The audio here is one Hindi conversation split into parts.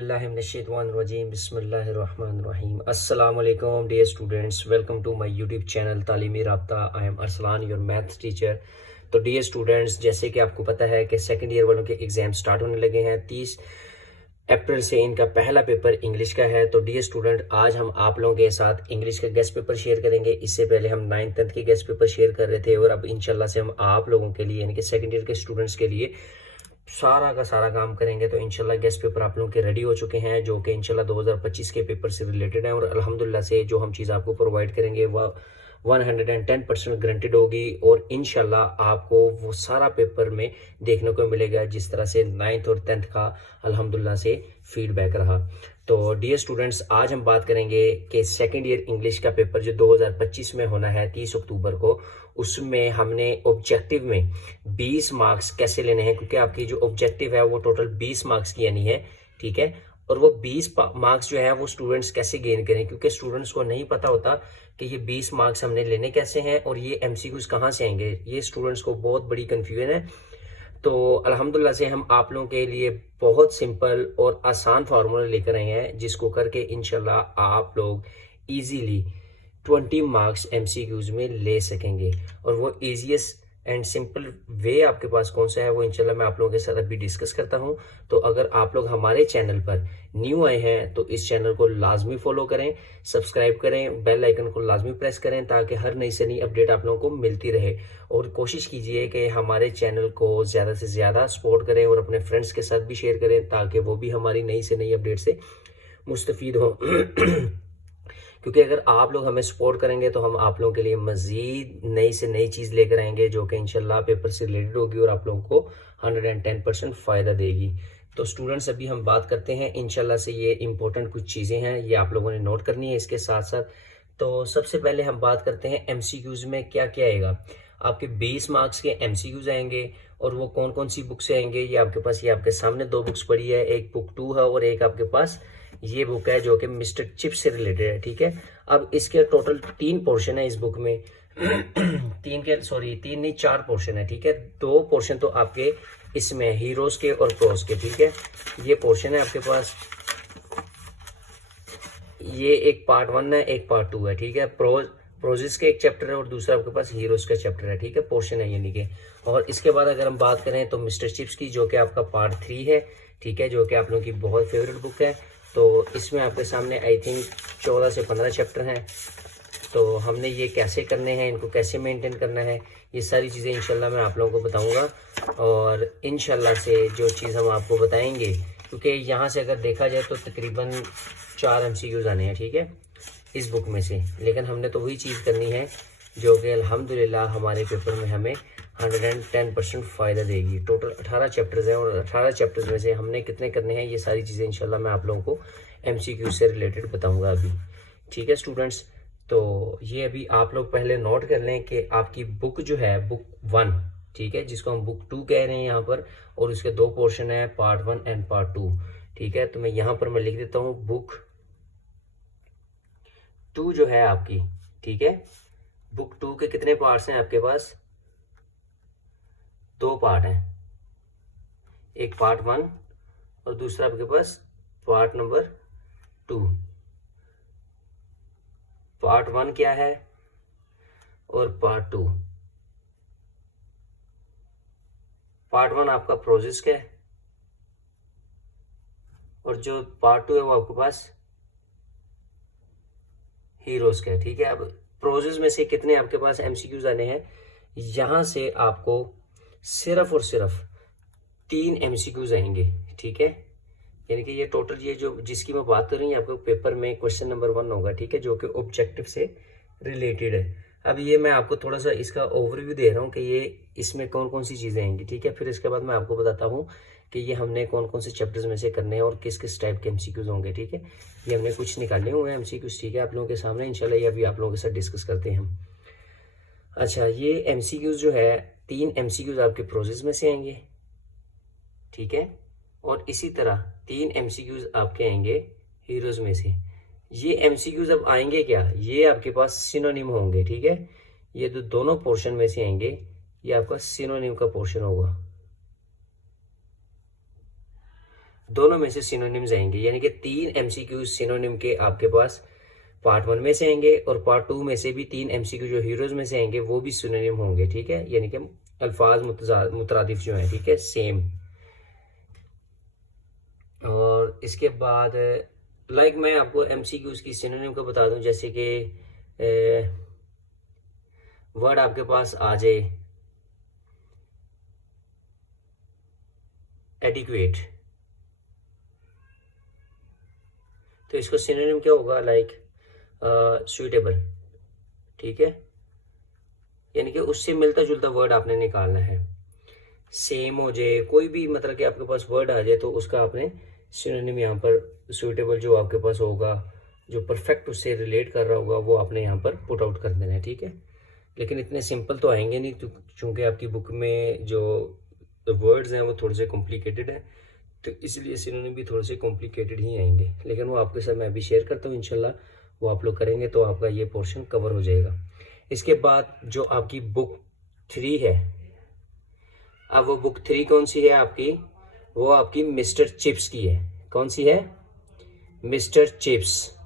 बिस्मिल्लाहिर्रहमानिर्रहीम। अस्सलाम वालेकुम dear students, welcome to my YouTube channel Taleemi Rabta. I am Arsalan, your maths teacher. तो डियर स्टूडेंट्स, जैसे कि आपको पता है कि सेकंड ईयर वालों के एग्ज़ाम स्टार्ट होने लगे हैं। 30 अप्रैल से इनका पहला पेपर इंग्लिश का है। तो डियर स्टूडेंट, आज हम आप लोगों के साथ इंग्लिश का गेस्ट पेपर शेयर करेंगे। इससे पहले हम 9th 10th के गेस्ट पेपर शेयर कर रहे थे और अब इंशाल्लाह से हम आप लोगों के लिए यानी कि सेकंड ईयर के स्टूडेंट्स के लिए सारा का सारा काम करेंगे। तो इंशाल्लाह गेस्ट पेपर आप लोगों के रेडी हो चुके हैं, जो कि इंशाल्लाह 2025 के पेपर से रिलेटेड है। और अल्हम्दुलिल्लाह से जो हम चीज़ आपको प्रोवाइड करेंगे वह 110% गारंटेड होगी और इंशाल्लाह आपको वो सारा पेपर में देखने को मिलेगा जिस तरह से 9th और 10th का अल्हम्दुलिल्लाह से फीडबैक रहा। तो डियर स्टूडेंट्स, आज हम बात करेंगे कि सेकेंड ईयर इंग्लिश का पेपर जो 2025 में होना है 30 अक्टूबर को, उसमें हमने ऑब्जेक्टिव में 20 मार्क्स कैसे लेने हैं, क्योंकि आपकी जो ऑब्जेक्टिव है वो टोटल 20 मार्क्स की यानी है, ठीक है। और वो 20 मार्क्स जो है वो स्टूडेंट्स कैसे गेन करें, क्योंकि स्टूडेंट्स को नहीं पता होता कि ये 20 मार्क्स हमने लेने कैसे हैं और ये एमसीक्यूज कहाँ से आएंगे। ये स्टूडेंट्स को बहुत बड़ी कन्फ्यूजन है। तो अल्हम्दुलिल्लाह से हम आप लोगों के लिए बहुत सिंपल और आसान फार्मूला लेकर आए हैं, जिसको करके इंशाल्लाह आप लोग इजीली 20 मार्क्स एमसीक्यूज में ले सकेंगे। और वो ईजीएस्ट एंड सिंपल वे आपके पास कौन सा है वो इंशाल्लाह मैं आप लोगों के साथ अभी डिस्कस करता हूं। तो अगर आप लोग हमारे चैनल पर न्यू आए हैं तो इस चैनल को लाजमी फॉलो करें, सब्सक्राइब करें, बेल आइकन को लाजमी प्रेस करें ताकि हर नई से नई अपडेट आप लोगों को मिलती रहे। और कोशिश कीजिए कि हमारे चैनल को ज़्यादा से ज़्यादा सपोर्ट करें और अपने फ्रेंड्स के साथ भी शेयर करें ताकि वो भी हमारी नई से नई अपडेट से मुस्तफ़ीद हों। क्योंकि अगर आप लोग हमें सपोर्ट करेंगे तो हम आप लोगों के लिए मज़ीद नई से नई चीज़ लेकर आएंगे जो कि इंशाल्लाह पेपर से रिलेटेड होगी और आप लोगों को 110% फ़ायदा देगी। तो स्टूडेंट्स, अभी हम बात करते हैं इंशाल्लाह से ये इंपॉर्टेंट कुछ चीज़ें हैं, ये आप लोगों ने नोट करनी है इसके साथ साथ। तो सबसे पहले हम बात करते हैं एमसीक्यूज़ में क्या क्या आएगा। आपके 20 मार्क्स के एमसीक्यूज़ आएंगे और वो कौन कौन सी बुक से आएंगे ये आपके पास, ये आपके सामने दो बुक्स पड़ी है, एक बुक 2 है और एक आपके पास ये बुक है जो कि मिस्टर चिप से रिलेटेड है, ठीक है। अब इसके टोटल 3 पोर्शन है इस बुक में। तीन नहीं 4 पोर्शन है, ठीक है। 2 पोर्शन तो आपके इसमें हीरोज के और प्रोज के, ठीक है। ये पोर्शन है आपके पास, ये एक पार्ट 1 है एक पार्ट 2 है, ठीक है। प्रोजेस के एक चैप्टर है और दूसरा आपके पास हीरोज का चैप्टर है, ठीक है, पोर्शन है यानी कि। और इसके बाद अगर हम बात करें तो मिस्टर चिप्स की जो कि आपका पार्ट 3 है, ठीक है, जो कि आप लोगों की बहुत फेवरेट बुक है। तो इसमें आपके सामने आई थिंक 14 से 15 चैप्टर हैं। तो हमने ये कैसे करने हैं, इनको कैसे मेंटेन करना है, ये सारी चीज़ें इंशाल्लाह मैं आप लोगों को बताऊंगा। और इंशाल्लाह से जो चीज़ हम आपको बताएंगे, क्योंकि यहाँ से अगर देखा जाए तो तकरीबन 4 एमसीक्यूज आने हैं, ठीक है, इस बुक में से। लेकिन हमने तो वही चीज़ करनी है जो कि अल्हम्दुलिल्लाह हमारे पेपर में हमें 110% फ़ायदा देगी। टोटल 18 चैप्टर्स हैं और 18 चैप्टर्स में से हमने कितने करने हैं ये सारी चीज़ें इंशाल्लाह मैं आप लोगों को एमसीक्यू से रिलेटेड बताऊंगा अभी, ठीक है स्टूडेंट्स। तो ये अभी आप लोग पहले नोट कर लें कि आपकी बुक जो है बुक 1, ठीक है, जिसको हम बुक 2 कह रहे हैं यहाँ पर, और उसके 2 पोर्शन है पार्ट 1 एंड पार्ट 2, ठीक है। तो मैं यहाँ पर मैं लिख देता हूँ बुक 2 जो है आपकी, ठीक है। बुक 2 के कितने पार्ट्स हैं आपके पास? 2 पार्ट हैं, एक पार्ट 1 और दूसरा आपके पास पार्ट नंबर 2। पार्ट 1 क्या है और पार्ट 2? पार्ट 1 आपका प्रोजेस का है और जो पार्ट 2 है वो आपके पास हीरोज का है, ठीक है। अब प्रोजेस में से कितने आपके पास एमसीक्यूज आने हैं, यहां से आपको सिर्फ और सिर्फ 3 एमसीक्यूज आएंगे, ठीक है। यानी कि ये टोटल ये जो जिसकी मैं बात कर रही हूँ आपको पेपर में क्वेश्चन नंबर 1 होगा, ठीक है, जो कि ऑब्जेक्टिव से रिलेटेड है। अब ये मैं आपको थोड़ा सा इसका ओवरव्यू दे रहा हूँ कि ये इसमें कौन कौन सी चीज़ें आएंगी, ठीक है। फिर इसके बाद मैं आपको बताता हूँ कि ये हमने कौन कौन से चैप्टर्स में से करने हैं और किस किस टाइप के एमसीक्यूज होंगे, ठीक है। ये हमने कुछ निकाले हुए हैं एमसीक्यूज, ठीक है, आप लोगों के सामने इंशाल्लाह ये अभी आप लोगों के साथ डिस्कस करते हैं हम। अच्छा, ये एमसीक्यूज जो है 3 एमसीक्यूज आपके प्रोसेस में से आएंगे, ठीक है, और इसी तरह 3 एमसीक्यूज आपके आएंगे हीरोज में से। ये एमसीक्यूज अब आएंगे क्या, ये आपके पास सिनोनिम होंगे, ठीक है। ये जो दोनों पोर्शन में से आएंगे ये आपका सिनोनिम का पोर्शन होगा। दोनों में से सिनोनिम्स आएंगे, यानी कि 3 एमसीक्यू सिनोनिम के आपके पास पार्ट 1 में से आएंगे और पार्ट 2 में से भी 3 एमसीक्यू जो हीरोज में से आएंगे वो भी सिनोनिम होंगे, ठीक है, यानी कि अल्फाज मुतरादिफ जो है, ठीक है, सेम। और इसके बाद मैं आपको एमसीक्यूज की सिनोनिम को बता दूं, जैसे कि वर्ड आपके पास आ जाए एडिक्वेट, तो इसको सिनोनिम क्या होगा, सुइटेबल, ठीक है, यानी कि उससे मिलता जुलता वर्ड आपने निकालना है। सेम हो जाए, कोई भी मतलब कि आपके पास वर्ड आ जाए तो उसका आपने सिनोनिम यहाँ पर सुइटेबल जो आपके पास होगा, जो परफेक्ट उससे रिलेट कर रहा होगा, वो आपने यहाँ पर पुट आउट कर देना है, ठीक है। लेकिन इतने सिंपल तो आएंगे नहीं, चूँकि आपकी बुक में जो वर्ड्स हैं वो थोड़े से कॉम्प्लिकेटेड हैं, तो इसलिए सिनोनिम भी थोड़े से कॉम्प्लिकेटेड ही आएंगे, लेकिन वो आपके साथ मैं अभी शेयर करता हूँ, इंशाल्लाह वो आप लोग करेंगे तो आपका ये पोर्शन कवर हो जाएगा। इसके बाद जो आपकी बुक 3 है, अब वो बुक 3 कौन सी है आपकी, वो आपकी मिस्टर चिप्स की है। कौन सी है, मिस्टर चिप्स।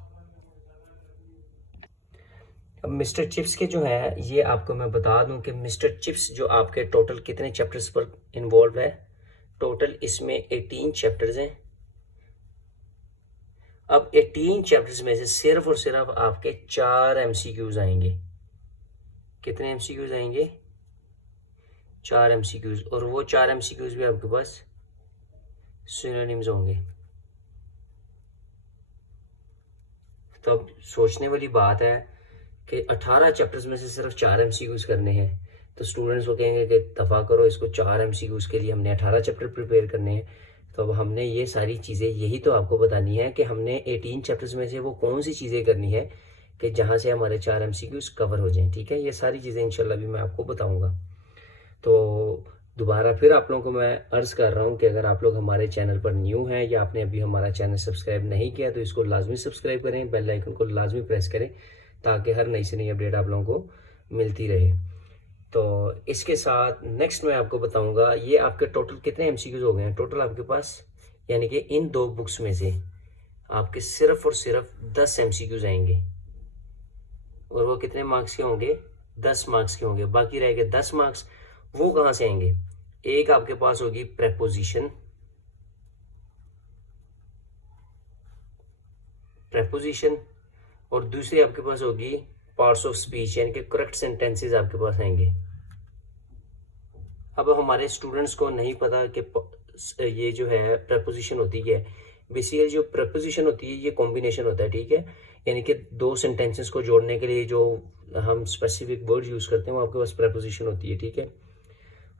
अब मिस्टर चिप्स के जो है ये आपको मैं बता दूं कि मिस्टर चिप्स जो आपके टोटल कितने चैप्टर्स पर इन्वॉल्व है, टोटल इसमें 18 चैप्टर्स हैं। अब 18 चैप्टर्स में से सिर्फ और सिर्फ आपके 4 एमसीक्यूज आएंगे। कितने एमसीक्यूज आएंगे, 4 एमसीक्यूज, और वो 4 एमसीक्यूज भी आपके पास सिनोनिम्स होंगे। तो अब सोचने वाली बात है कि 18 चैप्टर्स में से सिर्फ 4 एमसीक्यूज करने हैं, तो स्टूडेंट्स को कहेंगे कि दफ़ा करो इसको, 4 एमसीक्यूज के लिए हमने 18 चैप्टर प्रिपेयर करने हैं। तो अब हमने ये सारी चीज़ें यही तो आपको बतानी है कि हमने 18 चैप्टर्स में से वो कौन सी चीज़ें करनी है कि जहाँ से हमारे 4 एमसीक्यूज कवर हो जाएं, ठीक है। ये सारी चीज़ें इंशाल्लाह भी मैं आपको बताऊँगा। तो दोबारा फिर आप लोगों को मैं अर्ज़ कर रहा हूँ कि अगर आप लोग हमारे चैनल पर न्यू हैं या आपने अभी हमारा चैनल सब्सक्राइब नहीं किया तो इसको लाजमी सब्सक्राइब करें, बेल आइकन को लाजमी प्रेस करें ताकि हर नई से नई अपडेट आप लोगों को मिलती रहे। तो इसके साथ नेक्स्ट मैं आपको बताऊंगा ये आपके टोटल कितने एमसीक्यूज हो गए हैं टोटल आपके पास, यानी कि इन 2 बुक्स में से आपके सिर्फ और सिर्फ 10 एमसीक्यूज आएंगे, और वो कितने मार्क्स के होंगे, 10 मार्क्स के होंगे। बाकी रह गए 10 मार्क्स, वो कहाँ से आएंगे, एक आपके पास होगी प्रेपोजिशन, और दूसरी आपके पास होगी पार्ट्स ऑफ स्पीच, यानी कि करेक्ट सेंटेंसेस आपके पास आएंगे। अब हमारे स्टूडेंट्स को नहीं पता कि ये जो है प्रेपोजिशन होती है, बेसिकली जो प्रेपोजिशन होती है ये कॉम्बिनेशन होता है, ठीक है, यानी कि 2 सेंटेंसेस को जोड़ने के लिए जो हम स्पेसिफिक वर्ड यूज़ करते हैं वो आपके पास प्रेपोजिशन होती है, ठीक है।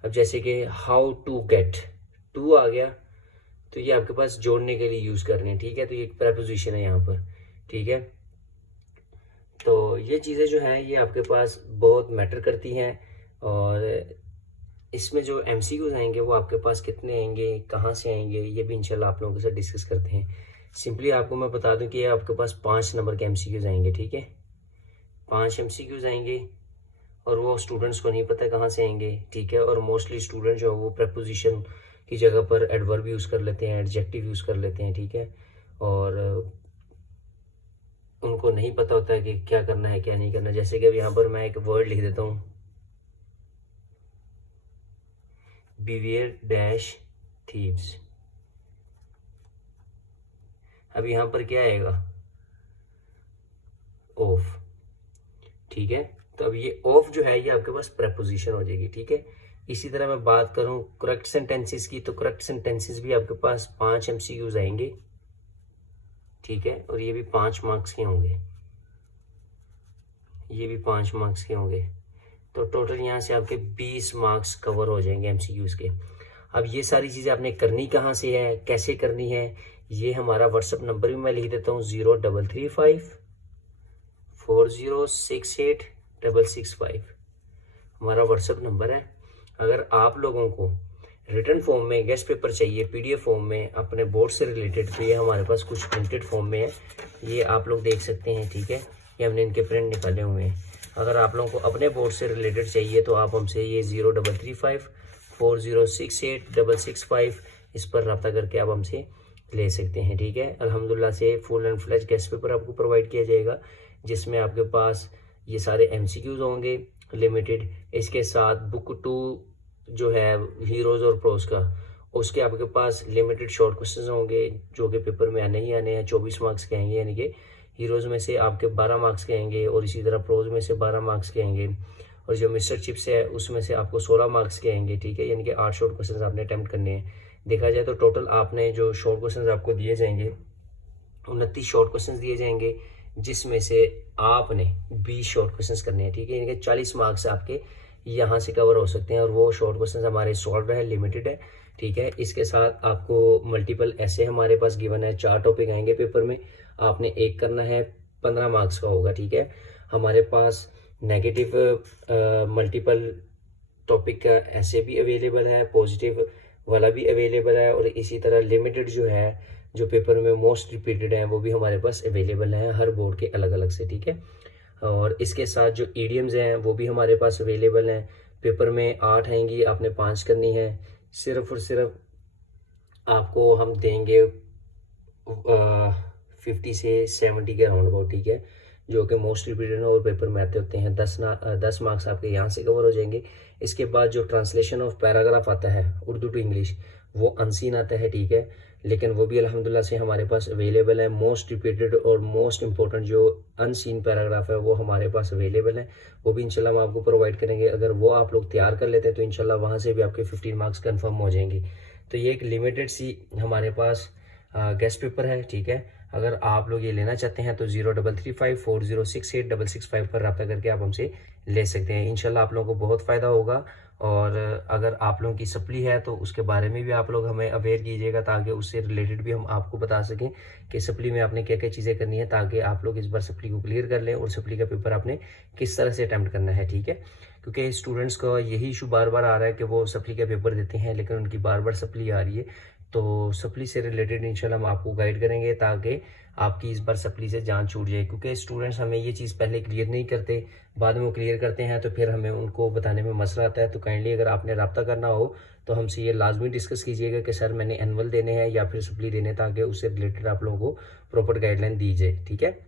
अब जैसे कि हाउ टू गेट, टू आ गया तो ये आपके पास जोड़ने के लिए यूज़ करने हैं, ठीक है, तो ये एक प्रेपोजिशन है यहाँ पर, ठीक है। तो ये चीज़ें जो हैं ये आपके पास बहुत मैटर करती हैं, और इसमें जो एमसीक्यूज आएंगे वो आपके पास कितने आएंगे, कहाँ से आएंगे, ये भी इंशाल्लाह आप लोगों के साथ डिस्कस करते हैं। सिंपली आपको मैं बता दूं कि ये आपके पास 5 नंबर के एमसीक्यूज आएंगे, ठीक है, 5 एमसीक्यूज आएंगे, और वो स्टूडेंट्स को नहीं पता कहाँ से आएंगे, ठीक है। और मोस्टली स्टूडेंट जो है वो प्रेपोजिशन की जगह पर एडवर्ब यूज़ कर लेते हैं, एडजेक्टिव यूज़ कर लेते हैं, ठीक है, और उनको नहीं पता होता है कि क्या करना है क्या नहीं करना। जैसे कि अब यहाँ पर मैं एक वर्ड लिख देता हूँ, बिवेयर डैश थीव्स, अब यहाँ पर क्या आएगा, ऑफ, ठीक है। तो अब ये ऑफ जो है ये आपके पास प्रेपोजिशन हो जाएगी, ठीक है। इसी तरह मैं बात करूँ करेक्ट सेंटेंसेस की, तो करेक्ट सेंटेंसेस भी आपके पास 5 एमसीक्यूज आएंगे, ठीक है, और ये भी 5 मार्क्स के होंगे, ये भी 5 मार्क्स के होंगे। तो टोटल यहाँ से आपके 20 मार्क्स कवर हो जाएंगे एमसीक्यूज के। अब ये सारी चीज़ें आपने करनी कहाँ से है, कैसे करनी है, ये हमारा व्हाट्सअप नंबर भी मैं लिख देता हूँ 0335406865 हमारा व्हाट्सअप नंबर है। अगर आप लोगों को रिटर्न फॉर्म में गेस्ट पेपर चाहिए, पीडीएफ फॉर्म में अपने बोर्ड से रिलेटेड, तो ये हमारे पास कुछ प्रिंटेड फॉर्म में है, ये आप लोग देख सकते हैं, ठीक है, ये हमने इनके प्रिंट निकाले हुए हैं। अगर आप लोगों को अपने बोर्ड से रिलेटेड चाहिए तो आप हमसे ये 0335406865 इस पर रब्ता करके आप हमसे ले सकते हैं। ठीक है, अल्हम्दुलिल्लाह से full and flash guest paper आपको प्रोवाइड किया जाएगा, जिसमें आपके पास ये सारे MCQs होंगे लिमिटेड। इसके साथ बुक 2 जो है हीरोज़ और प्रोज का, उसके आपके पास लिमिटेड शॉर्ट क्वेश्चंस होंगे जो कि पेपर में आने ही आने हैं। 24 मार्क्स के आएंगे, यानी कि हीरोज़ में से आपके 12 मार्क्स के आएंगे और इसी तरह प्रोज में से 12 मार्क्स के आएंगे, और जो मिस्टर चिप्स है उसमें से आपको 16 मार्क्स के आएंगे। ठीक है, यानी कि 8 शॉर्ट क्वेश्चंस आपने अटैम्प्ट करने हैं। देखा जाए तो टोटल आपने जो शॉर्ट क्वेश्चंस आपको दिए जाएंगे 29 शॉर्ट क्वेश्चंस दिए जाएंगे, जिसमें से आपने 20 शॉर्ट क्वेश्चंस करने हैं। ठीक है, यानी कि 40 मार्क्स आपके यहाँ से कवर हो सकते हैं, और वो शॉर्ट क्वेश्चंस हमारे सॉल्व है, लिमिटेड है। ठीक है, इसके साथ आपको मल्टीपल ऐसे हमारे पास गिवन है, 4 टॉपिक आएंगे पेपर में, आपने एक करना है, 15 मार्क्स का होगा। ठीक है, हमारे पास नेगेटिव मल्टीपल टॉपिक का ऐसे भी अवेलेबल है, पॉजिटिव वाला भी अवेलेबल है, और इसी तरह लिमिटेड जो है, जो पेपर में मोस्ट रिपीटेड है, वो भी हमारे पास अवेलेबल है, हर बोर्ड के अलग अलग से। ठीक है, और इसके साथ जो ईडियम्स हैं वो भी हमारे पास अवेलेबल हैं। पेपर में 8 आएंगी, आपने 5 करनी है। सिर्फ और सिर्फ आपको हम देंगे 50 से 70 के अराउंड अबाउट। ठीक है, जो कि मोस्ट रिपीटेड और पेपर में आते होते हैं। 10 मार्क्स आपके यहाँ से कवर हो जाएंगे। इसके बाद जो ट्रांसलेशन ऑफ पैराग्राफ आता है उर्दू टू इंग्लिश, वो अनसीन आता है। ठीक है, लेकिन वो भी अल्हम्दुलिल्लाह से हमारे पास अवेलेबल है। मोस्ट रिपीटेड और मोस्ट इंपॉर्टेंट जो अनसीन पैराग्राफ है वो हमारे पास अवेलेबल है, वो भी इंशाल्लाह हम आपको प्रोवाइड करेंगे। अगर वो आप लोग तैयार कर लेते हैं तो इंशाल्लाह वहाँ से भी आपके 15 मार्क्स कन्फर्म हो जाएंगे। तो ये एक लिमिटेड सी हमारे पास गेस्ट पेपर है। ठीक है, अगर आप लोग ये लेना चाहते हैं तो 0335406865 पर रब्ता करके आप हमसे ले सकते हैं। इंशाल्लाह आप लोगों को बहुत फ़ायदा होगा, और अगर आप लोगों की सप्ली है तो उसके बारे में भी आप लोग हमें अवेयर कीजिएगा, ताकि उससे रिलेटेड भी हम आपको बता सकें कि सप्ली में आपने क्या क्या चीज़ें करनी है, ताकि आप लोग इस बार सप्ली को क्लियर कर लें और सप्ली का पेपर आपने किस तरह से अटैम्प्ट करना है। ठीक है, क्योंकि स्टूडेंट्स का यही इशू बार बार आ रहा है कि वो सप्ली का पेपर देते हैं लेकिन उनकी बार बार सप्ली आ रही है। तो सप्ली से रिलेटेड इंशाल्लाह हम आपको गाइड करेंगे, ताकि आपकी इस बार सप्ली से जान छूट जाए। क्योंकि स्टूडेंट्स हमें ये चीज़ पहले क्लियर नहीं करते, बाद में वो क्लियर करते हैं तो फिर हमें उनको बताने में मसला आता है। तो काइंडली अगर आपने रब्ता करना हो तो हमसे ये लाजमी डिस्कस कीजिएगा कि सर मैंने एनुअल देने हैं या फिर सप्ली देने, ताकि उससे रिलेटेड आप लोगों को प्रॉपर गाइडलाइन दी जाए। ठीक है,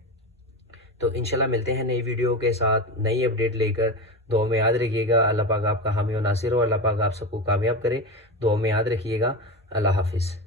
तो इंशाल्लाह मिलते हैं नई वीडियो के साथ, नई अपडेट लेकर। दुआ में याद रखिएगा, अल्लाह पाक आपका हामी और नासिर हो, अल्लाह पाक आप सबको कामयाब करे। दुआ में याद रखिएगा। अल्लाह हाफिज़।